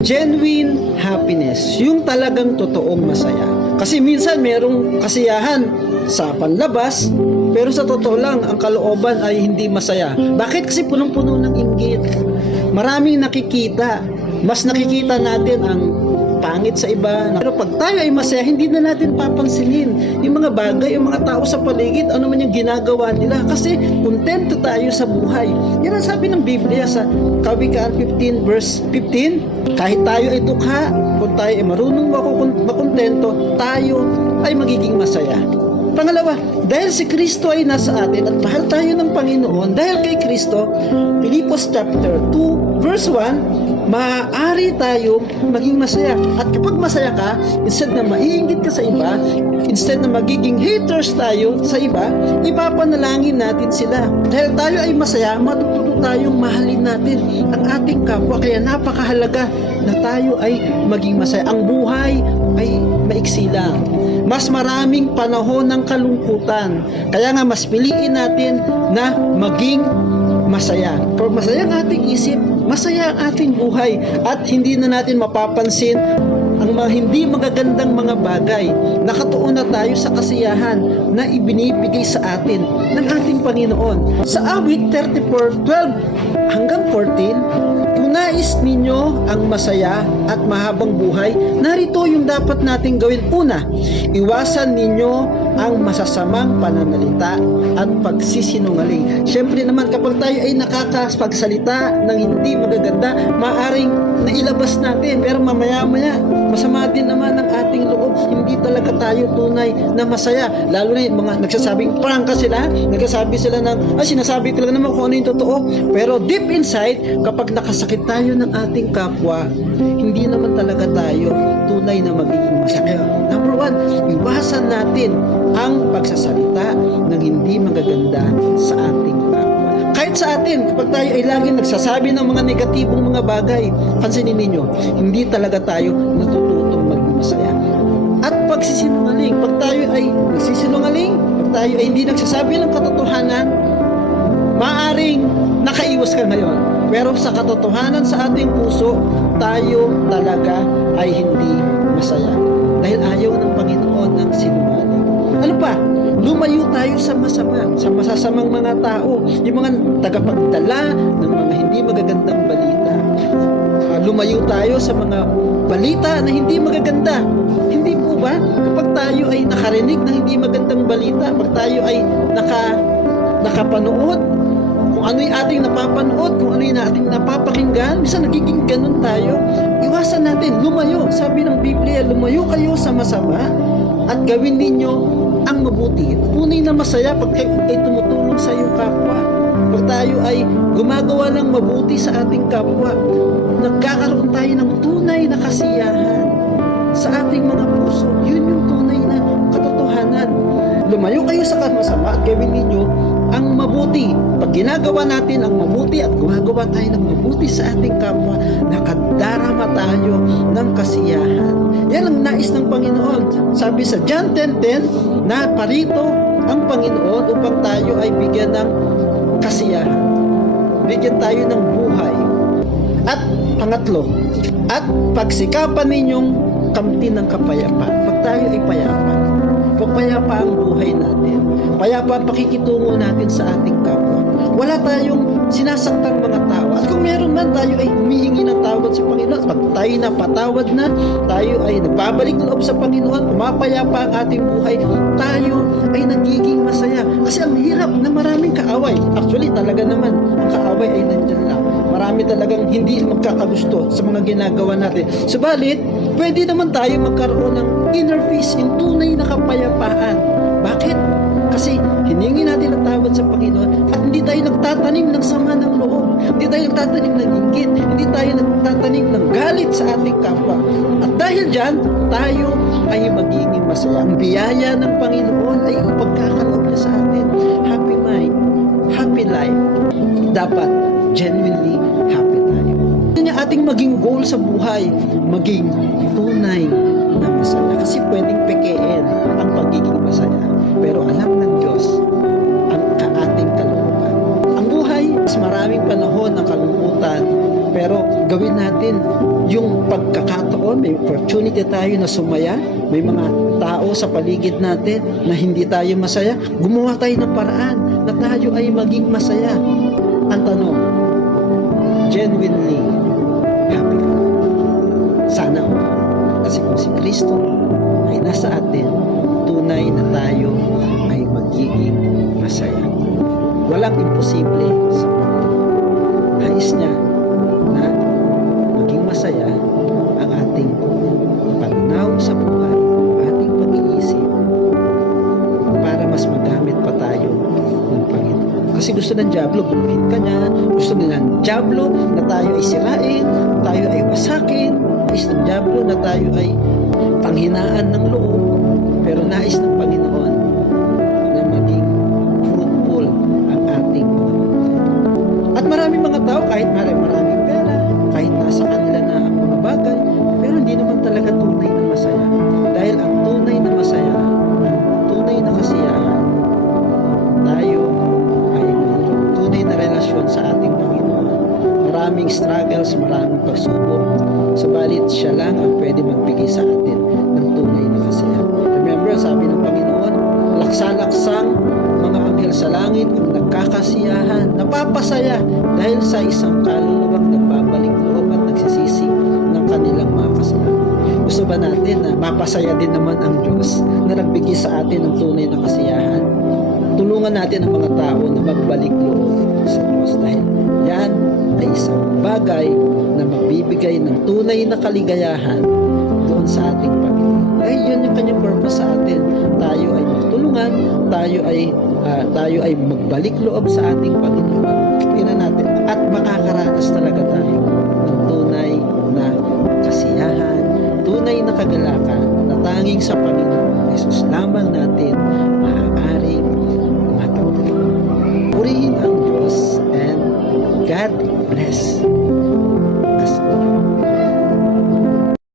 Genuine happiness, yung talagang totoong masaya. Kasi minsan merong kasiyahan sa panlabas, pero sa totoo lang, ang kalooban ay hindi masaya. Bakit? Kasi punong-puno ng inggit. Maraming nakikita. Mas nakikita natin ang pangit sa iba. Pero pag tayo ay masaya, hindi na natin papansinin yung mga bagay, yung mga tao sa paligid, ano man yung ginagawa nila. Kasi kontento tayo sa buhay. Yan ang sabi ng Biblia sa Kawikaan 15 verse 15. Kahit tayo ay dukha, kung tayo ay marunong makontento, tayo ay magiging masaya. Pangalawa, dahil si Kristo ay nasa atin at mahal tayo ng Panginoon, dahil kay Kristo, Filipos chapter 2 verse 1, maaari tayo maging masaya. At kapag masaya ka, instead na maiinggit ka sa iba, instead na magiging haters tayo sa iba, ipapanalangin natin sila. Dahil tayo ay masaya, matututo tayong mahalin natin ang ating kapwa. Kaya napakahalaga na tayo ay maging masaya. Ang buhay ay maiksi lang. Mas maraming panahon ng kalungkutan. Kaya nga mas piliin natin na maging masaya. For masaya ang ating isip, masaya ang ating buhay, at hindi na natin mapapansin ang mga hindi magagandang mga bagay. Nakatuon na tayo sa kasiyahan na ibinibigay sa atin ng ating Panginoon. Sa awit 34:12 hanggang 14, kung nais ninyo ang masaya at mahabang buhay, narito yung dapat nating gawin. Una, iwasan ninyo ang masasamang pananalita at pagsisinungaling. Siyempre naman, kapag tayo ay nakakapagsalita ng hindi magaganda, maaring nailabas natin, pero mamaya-maya masama din naman ang ating loob. Hindi talaga tayo tunay na masaya. Lalo na yung mga nagsasabing prangka sila, nagsasabi sila ng sinasabi talaga naman kung ano yung totoo, pero deep inside, kapag nakasakit tayo ng ating kapwa, hindi naman talaga tayo tunay na magiging masaya. Number one, iwasan natin ang pagsasalita ng hindi magaganda sa ating kapwa. Kahit sa atin, kapag tayo ay laging nagsasabi ng mga negatibong mga bagay, pansinin ninyo, hindi talaga tayo natututong maging masaya. At pagsisinungaling, pag tayo ay nagsisinungaling, pag tayo ay hindi nagsasabi ng katotohanan, maaring nakaiwas ka ngayon. Pero sa katotohanan sa ating puso, tayo talaga ay hindi masaya. Dahil ayaw ng Panginoon ng sinungaling. Ano pa? Lumayo tayo sa masama, sa masasamang mga tao, yung mga tagapagdala ng mga hindi magagandang balita. Lumayo tayo sa mga balita na hindi magaganda. Hindi po ba? Kapag tayo ay nakarinig ng hindi magandang balita, pag tayo ay nakapanood, kung ano yung ating napapanood, kung ano yung ating napapakinggan, minsan nagiging ganun tayo. Iwasan natin, lumayo. Sabi ng Biblia, lumayo kayo sa masama at gawin ninyo ang mabuti. Tunay na masaya pag kayo ay tumutulong sa iyong kapwa. Pag tayo ay gumagawa ng mabuti sa ating kapwa, nagkakaroon tayo ng tunay na kasiyahan sa ating mga puso. Yun yung tunay na katotohanan. Lumayo kayo sa masama at gawin ninyo ang mabuti. Pag ginagawa natin ang mabuti at gumagawa tayo ng mabuti sa ating kapwa, nakadarama tayo ng kasiyahan. Yan ang nais ng Panginoon. Sabi sa John 10:10 na parito ang Panginoon upang tayo ay bigyan ng kasiyahan. Bigyan tayo ng buhay. At pangatlo, at pagsikapan ninyong kamtin ng kapayapaan. Pag tayo ay payapa, pagpayapa ang buhay natin, payapa ang pakikitungo natin sa ating kapwa. Wala tayong sinasaktang mga tao. At kung meron man, tayo ay humihingi ng tawad sa Panginoon. Pag tayo napatawad na, tayo ay nagbabalik loob sa Panginoon, pumapayapa ang ating buhay, tayo ay nagiging masaya. Kasi ang hirap na maraming kaaway. Actually, talaga naman, ang kaaway ay nandyan lang. Marami talagang hindi magkakagusto sa mga ginagawa natin. Subalit, pwede naman tayo magkaroon ng inner peace, in tunay na kapayapaan. Bakit? Kasi hiningi natin ang tawad sa Panginoon at hindi tayo nagtatanim ng sama ng loob. Hindi tayo nagtatanim ng inggit. Hindi tayo nagtatanim ng galit sa ating kapwa. At dahil dyan, tayo ay magiging masaya. Ang biyaya ng Panginoon ay ipagkakaloob niya sa atin. Happy mind, happy life. Dapat genuinely happy tayo. Yan yung ating maging goal sa buhay, maging tunay na masaya. Kasi pwedeng pekein ang pagiging masaya. Pero alam ng Diyos ang ating kalooban. Ang buhay, mas maraming panahon ng kalungkutan Pero gawin natin yung pagkakataon, may opportunity tayo na sumaya, may mga tao sa paligid natin na hindi tayo masaya, gumawa tayo ng paraan na tayo ay maging masaya. Ang tanong, genuinely happy ka? Sana all. Kasi kung si Kristo ay nasa atin, tunay na tayo ay magiging masaya. Walang imposible sa Panginoon. Nais niya na maging masaya ang ating pananaw sa buhay, ating pag-iisip, para mas magamit pa tayo ng Panginoon. Kasi gusto ng Diablo, guluhin ka niya. Gusto ng Diablo na tayo ay sirain, tayo ay wasakin. Nais ng Diablo na tayo ay panghinaan ng loob. Pero nais ng Panginoon na maging fruitful ang ating mga buhay. At maraming mga tao, kahit maraming pera, kahit nasa kanila na ang mga bagay, pero hindi naman talaga tunay na masaya. Dahil ang tunay na masaya, ang tunay na kasiyahan, tayo ay mayroong tunay na relasyon sa ating Panginoon. Maraming struggles, maraming pagsubok, subalit siya lang ang pwede magbigay sa atin ng tunay na kasiyahan. Remember, sabi ng Panginoon, laksa-laksang mga anghel sa langit ang nagkakasiyahan, napapasaya dahil sa isang kaluluwang nagbabalik loob at nagsisisi ng kanilang mga kasalanan. Gusto ba natin na mapasaya din naman ang Diyos na nagbigay sa atin ng tunay na kasiyahan? Tulungan natin ang mga tao na magbalik loob sa Diyos dahil yan ay isang bagay na magbibigay ng tunay na kaligayahan doon sa ating Panginoon. Ay, yun yung kanyang purpose sa atin. Tayo ay magtulungan, tayo ay magbalik loob sa ating Panginoon. Tingnan natin at makakaranas talaga tayo ng tunay na kasiyahan, tunay na kagalakan na tanging sa Panginoon Jesus lamang natin maaaring matanggap. Purihin ang Diyos and God bless us all.